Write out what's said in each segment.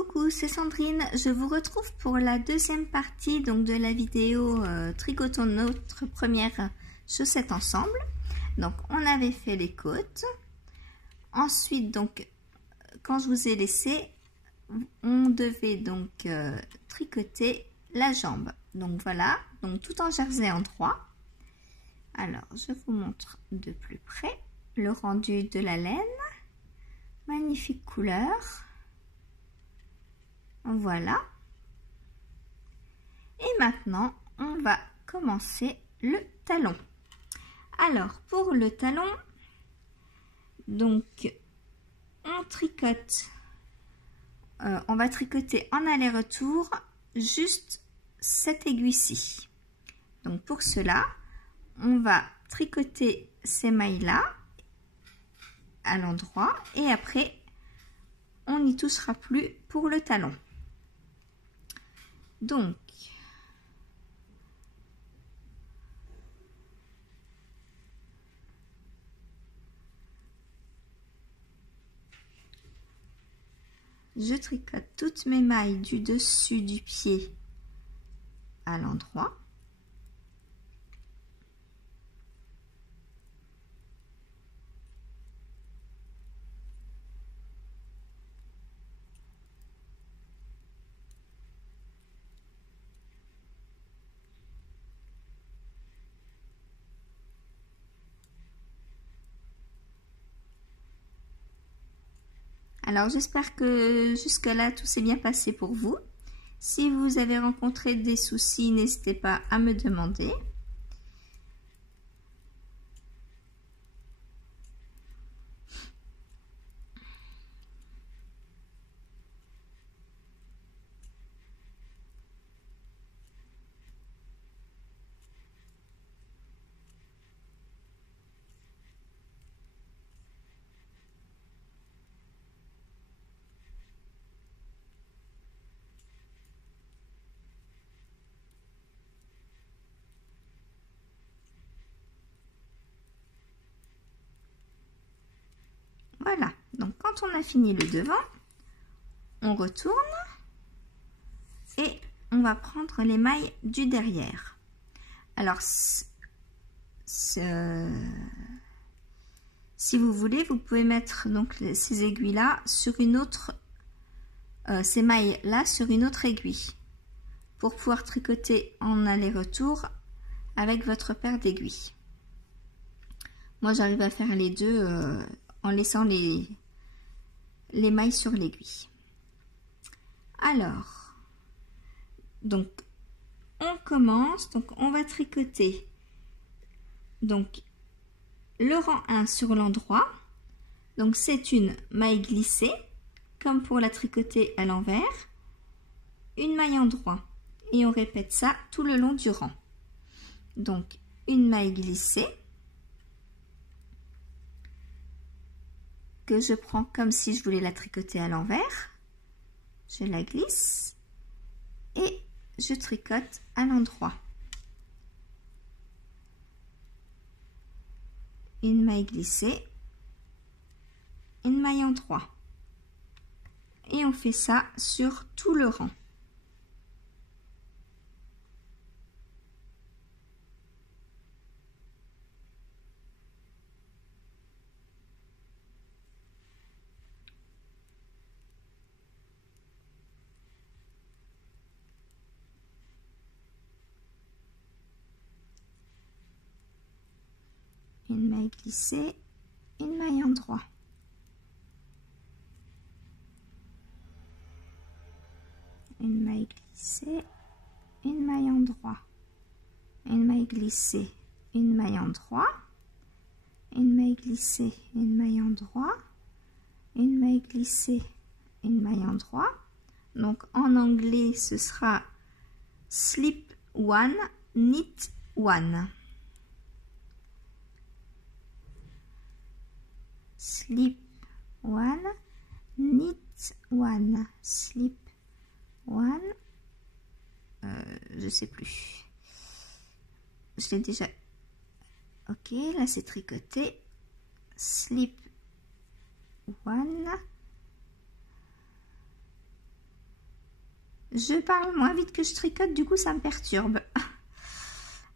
Coucou, c'est Sandrine. Je vous retrouve pour la deuxième partie donc de la vidéo tricotons notre première chaussette ensemble. Donc on avait fait les côtes. Ensuite donc quand je vous ai laissé, on devait donc tricoter la jambe. Donc voilà, donc tout en jersey en 3. Alors je vous montre de plus près le rendu de la laine. Magnifique couleur. Voilà. Et maintenant, on va commencer le talon. Alors, pour le talon, donc, on tricote. On va tricoter en aller-retour juste cette aiguille-ci. Donc, pour cela, on va tricoter ces mailles-là à l'endroit et après, on n'y touchera plus pour le talon. Donc, je tricote toutes mes mailles du dessus du pied à l'endroit. Alors j'espère que jusque-là tout s'est bien passé pour vous. Si vous avez rencontré des soucis, n'hésitez pas à me demander. Voilà, donc quand on a fini le devant, on retourne et on va prendre les mailles du derrière. Alors, si vous voulez, vous pouvez mettre donc ces aiguilles-là sur une autre, ces mailles-là sur une autre aiguille pour pouvoir tricoter en aller-retour avec votre paire d'aiguilles. Moi, j'arrive à faire les deux en laissant les mailles sur l'aiguille. Alors, donc, on commence. Donc, on va tricoter donc le rang 1 sur l'endroit. Donc, c'est une maille glissée, comme pour la tricoter à l'envers. Une maille en droit. Et on répète ça tout le long du rang. Donc, une maille glissée. Que je prends comme si je voulais la tricoter à l'envers, je la glisse et je tricote à l'endroit. Une maille glissée, une maille en droit et on fait ça sur tout le rang. Une maille glissée, une maille en droit. Une maille glissée, une maille en droit. Une maille glissée, une maille en droit. Une maille glissée, une maille en droit. Une maille glissée, une maille en droit. Donc en anglais, ce sera slip one, knit one. Slip one, knit one, slip one, je sais plus, je l'ai déjà, ok, là c'est tricoté, slip one, Je parle moins vite que je tricote, du coup ça me perturbe.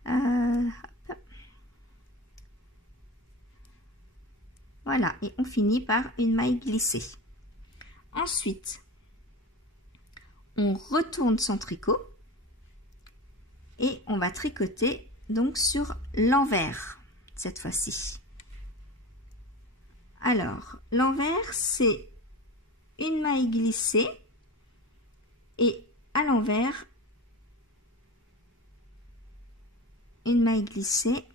Hop. Voilà, et on finit par une maille glissée. Ensuite, on retourne son tricot et on va tricoter donc sur l'envers cette fois-ci. Alors, l'envers, c'est une maille glissée et à l'envers, une maille glissée,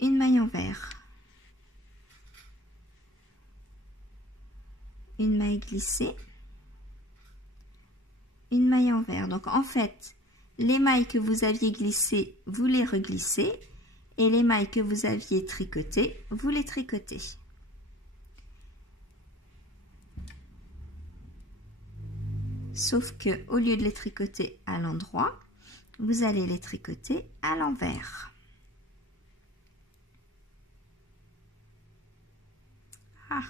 une maille envers, une maille glissée, une maille envers. Donc en fait, les mailles que vous aviez glissées, vous les reglissez, et les mailles que vous aviez tricotées, vous les tricotez. Sauf que au lieu de les tricoter à l'endroit, vous allez les tricoter à l'envers. Ah.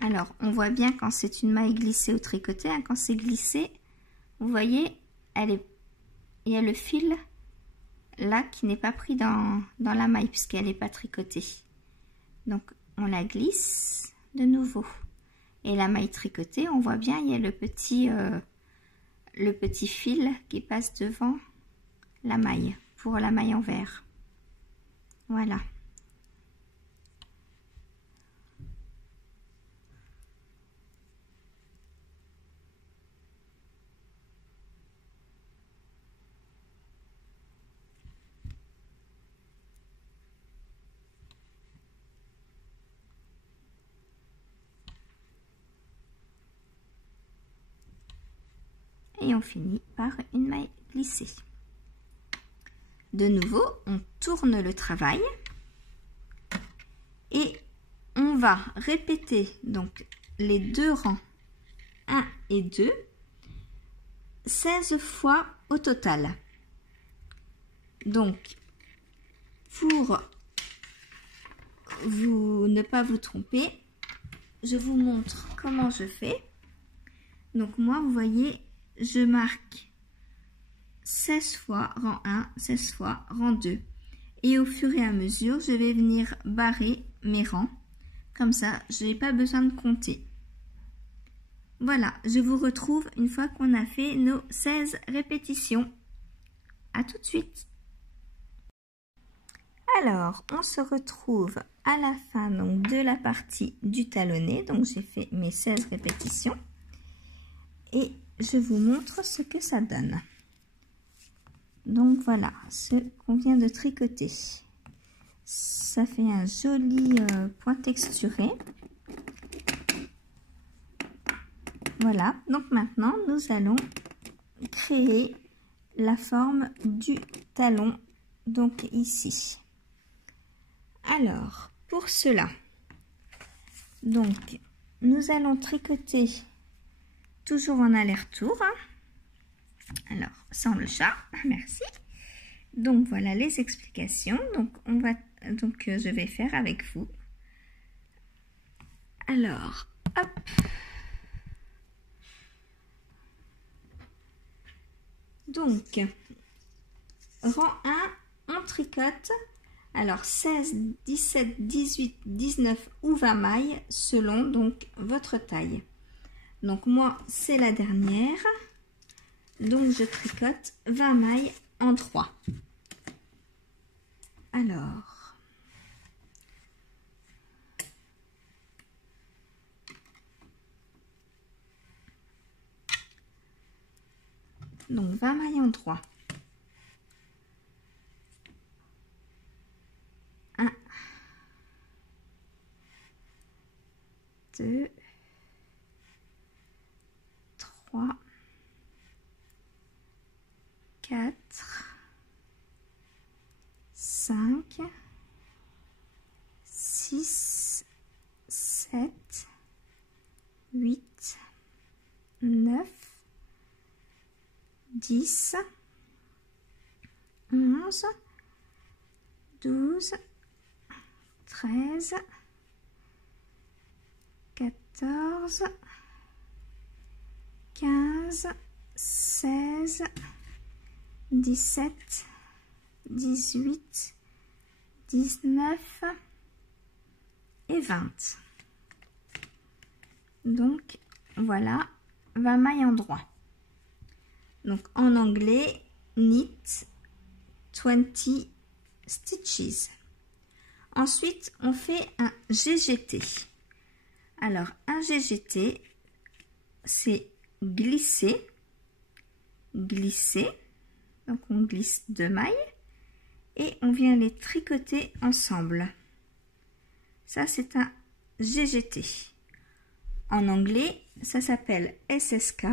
Alors, on voit bien quand c'est une maille glissée ou tricotée, hein, quand c'est glissé, vous voyez, il y a le fil là qui n'est pas pris dans la maille puisqu'elle n'est pas tricotée. Donc, on la glisse de nouveau. Et la maille tricotée, on voit bien, il y a le petit fil qui passe devant la maille pour la maille envers. Voilà. Et on finit par une maille glissée. De nouveau, on tourne le travail et on va répéter donc les deux rangs 1 et 2 16 fois au total. Donc, pour ne pas vous tromper, je vous montre comment je fais. Donc moi, vous voyez, je marque 16 fois rang 1, 16 fois rang 2. Et au fur et à mesure, je vais venir barrer mes rangs. Comme ça, je n'ai pas besoin de compter. Voilà, je vous retrouve une fois qu'on a fait nos 16 répétitions. À tout de suite. Alors, on se retrouve à la fin donc, de la partie du talonné. Donc, j'ai fait mes 16 répétitions. Et je vous montre ce que ça donne. Donc, voilà ce qu'on vient de tricoter. Ça fait un joli point texturé. Voilà, donc maintenant, nous allons créer la forme du talon, donc ici. Alors, pour cela, donc, nous allons tricoter toujours en aller-retour. Alors, sans le chat, merci. Donc, voilà les explications. Donc, je vais faire avec vous. Alors, hop. Donc, rang 1, on tricote. Alors, 16, 17, 18, 19 ou 20 mailles selon donc votre taille. Donc, moi, c'est la dernière. Donc, je tricote 20 mailles en 3. Alors, donc 20 mailles en 3. 2, 3, 4, 5, 6, 7, 8, 9, 10, 11, 12, 13, 14, 15, 16, 17, 18, 19 et 20. Donc voilà, 20 mailles en droit. Donc en anglais, knit 20 stitches. Ensuite, on fait un GGT. Alors, un GGT, c'est glisser, glisser. Donc, on glisse 2 mailles et on vient les tricoter ensemble. Ça, c'est un GGT. En anglais, ça s'appelle SSK,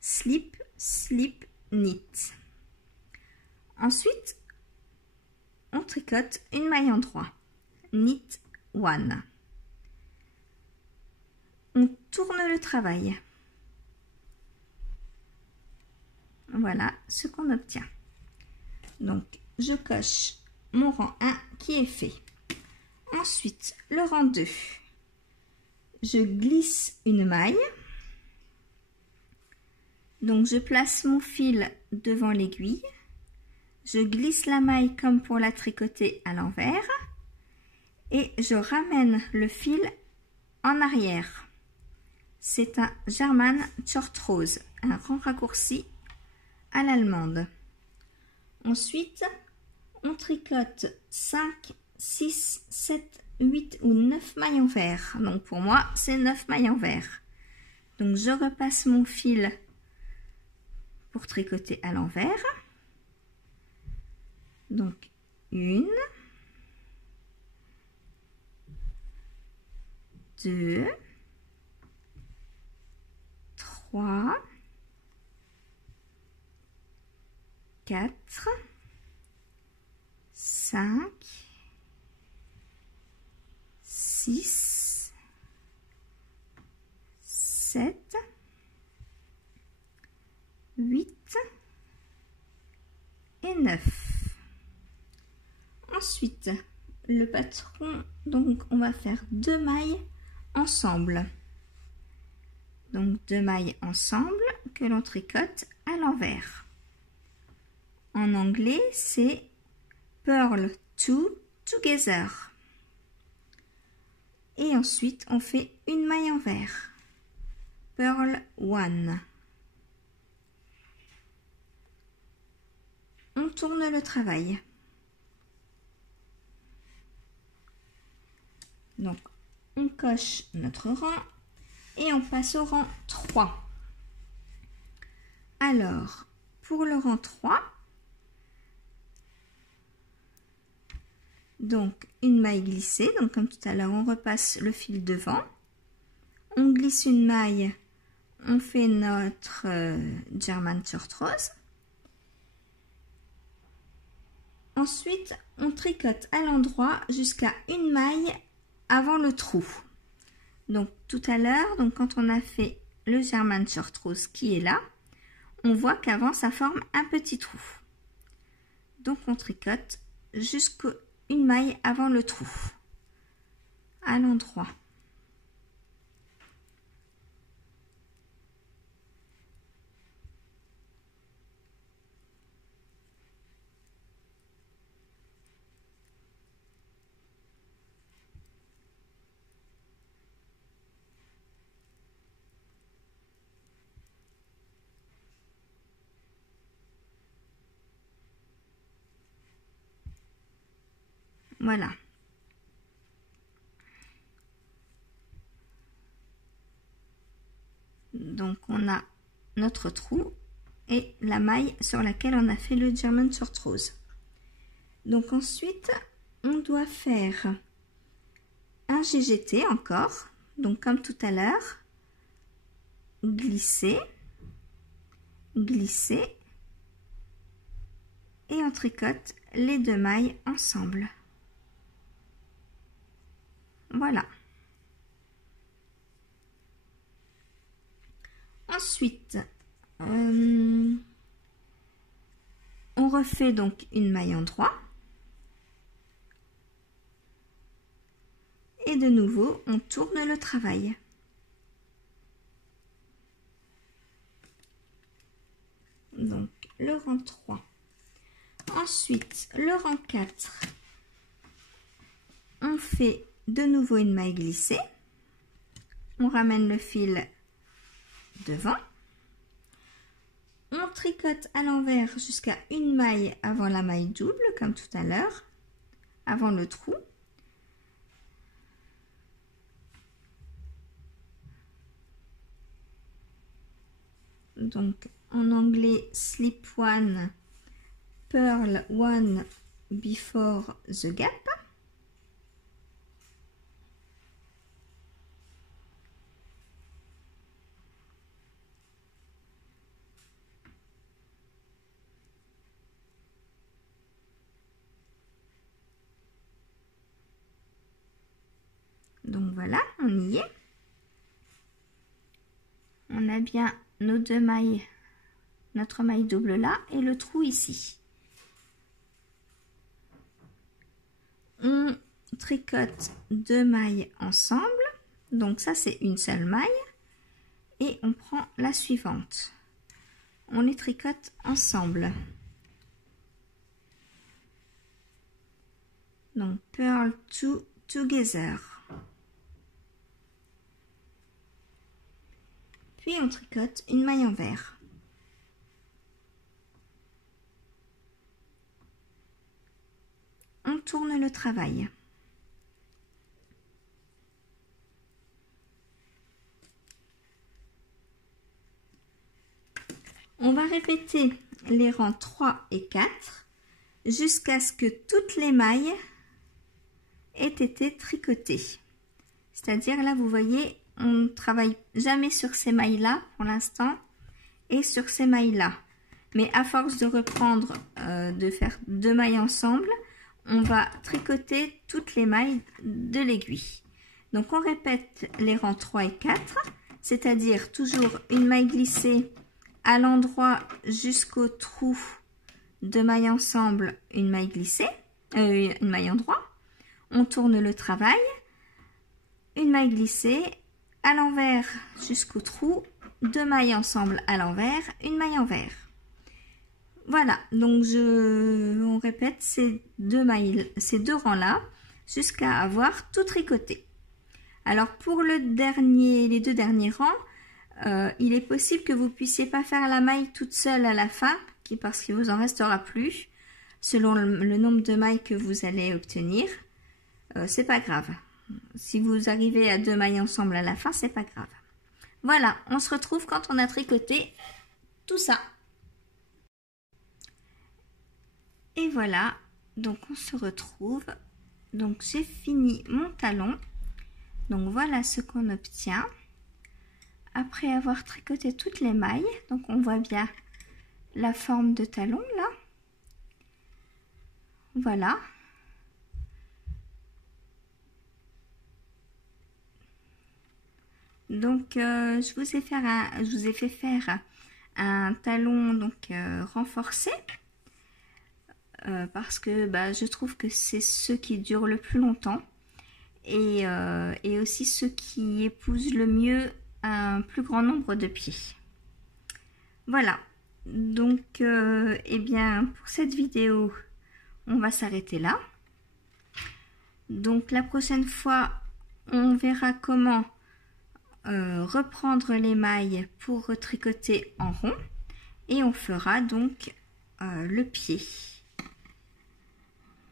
slip, slip, knit. Ensuite, on tricote une maille en droit, knit 1. On tourne le travail. Voilà ce qu'on obtient. Donc, je coche mon rang 1 qui est fait. Ensuite, le rang 2. Je glisse une maille. Donc, je place mon fil devant l'aiguille. Je glisse la maille comme pour la tricoter à l'envers. Et je ramène le fil en arrière. C'est un German Short Rows, un rang raccourci à l'allemande. Ensuite, on tricote 5, 6, 7, 8 ou 9 mailles en vert. Donc pour moi, c'est 9 mailles en vert. Donc je repasse mon fil pour tricoter à l'envers. Donc 1, 2, 3, 4, 5, 6, 7, 8 et 9. Ensuite, le patron, donc on va faire 2 mailles ensemble. Donc 2 mailles ensemble que l'on tricote à l'envers. En anglais, c'est purl 2 together. Et ensuite, on fait une maille en vert. Purl 1. On tourne le travail. Donc, on coche notre rang et on passe au rang 3. Alors, pour le rang 3, donc une maille glissée, donc comme tout à l'heure, on repasse le fil devant, on glisse une maille, on fait notre German Short Rows. Ensuite, on tricote à l'endroit jusqu'à une maille avant le trou. Donc tout à l'heure, donc quand on a fait le German Short Rows qui est là, on voit qu'avant ça forme un petit trou. Donc on tricote jusqu'à une maille avant le trou, à l'endroit. Voilà. Donc on a notre trou et la maille sur laquelle on a fait le German Short Rows. Donc ensuite, on doit faire un GGT encore. Donc comme tout à l'heure, glisser, glisser et on tricote les 2 mailles ensemble. Voilà. Ensuite, on refait donc une maille en droit. Et de nouveau, on tourne le travail. Donc, le rang 3. Ensuite, le rang 4. On fait de nouveau une maille glissée. On ramène le fil devant. On tricote à l'envers jusqu'à une maille avant la maille double, comme tout à l'heure, avant le trou. Donc en anglais, slip one, purl one before the gap. Donc voilà, on y est. On a bien nos 2 mailles, notre maille double là et le trou ici. On tricote 2 mailles ensemble. Donc ça c'est une seule maille. Et on prend la suivante. On les tricote ensemble. Donc purl two together. Puis on tricote une maille envers. On tourne le travail. On va répéter les rangs 3 et 4 jusqu'à ce que toutes les mailles aient été tricotées. C'est-à-dire là, vous voyez, on ne travaille jamais sur ces mailles-là pour l'instant et sur ces mailles-là. Mais à force de reprendre, de faire 2 mailles ensemble, on va tricoter toutes les mailles de l'aiguille. Donc on répète les rangs 3 et 4, c'est-à-dire toujours une maille glissée à l'endroit jusqu'au trou, 2 mailles ensemble, une maille glissée, une maille en droit. On tourne le travail, une maille glissée à l'envers jusqu'au trou, 2 mailles ensemble à l'envers, une maille envers. Voilà, donc on répète ces 2 mailles, ces 2 rangs là jusqu'à avoir tout tricoté. Alors pour les 2 derniers rangs, il est possible que vous puissiez pas faire la maille toute seule à la fin, parce qu'il vous en restera plus, selon le nombre de mailles que vous allez obtenir. C'est pas grave. Si vous arrivez à 2 mailles ensemble à la fin, c'est pas grave. Voilà, on se retrouve quand on a tricoté tout ça. Et voilà, donc on se retrouve. Donc j'ai fini mon talon. Donc voilà ce qu'on obtient. Après avoir tricoté toutes les mailles, donc on voit bien la forme de talon là. Voilà. Donc je vous ai fait faire un talon donc renforcé parce que je trouve que c'est ceux qui durent le plus longtemps et aussi ceux qui épousent le mieux un plus grand nombre de pieds. Voilà, donc eh bien pour cette vidéo on va s'arrêter là. Donc la prochaine fois on verra comment reprendre les mailles pour retricoter en rond et on fera donc le pied.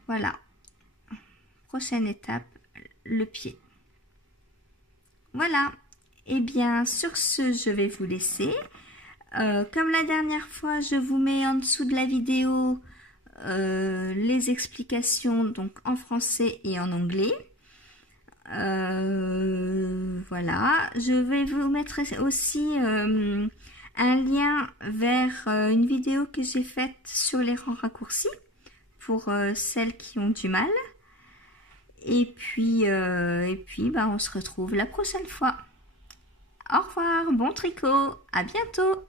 Voilà, prochaine étape, le pied. Voilà, et bien sur ce je vais vous laisser. Comme la dernière fois, je vous mets en dessous de la vidéo les explications donc en français et en anglais. voilà, je vais vous mettre aussi un lien vers une vidéo que j'ai faite sur les rangs raccourcis pour celles qui ont du mal. Et puis bah, on se retrouve la prochaine fois. Au revoir, bon tricot, à bientôt.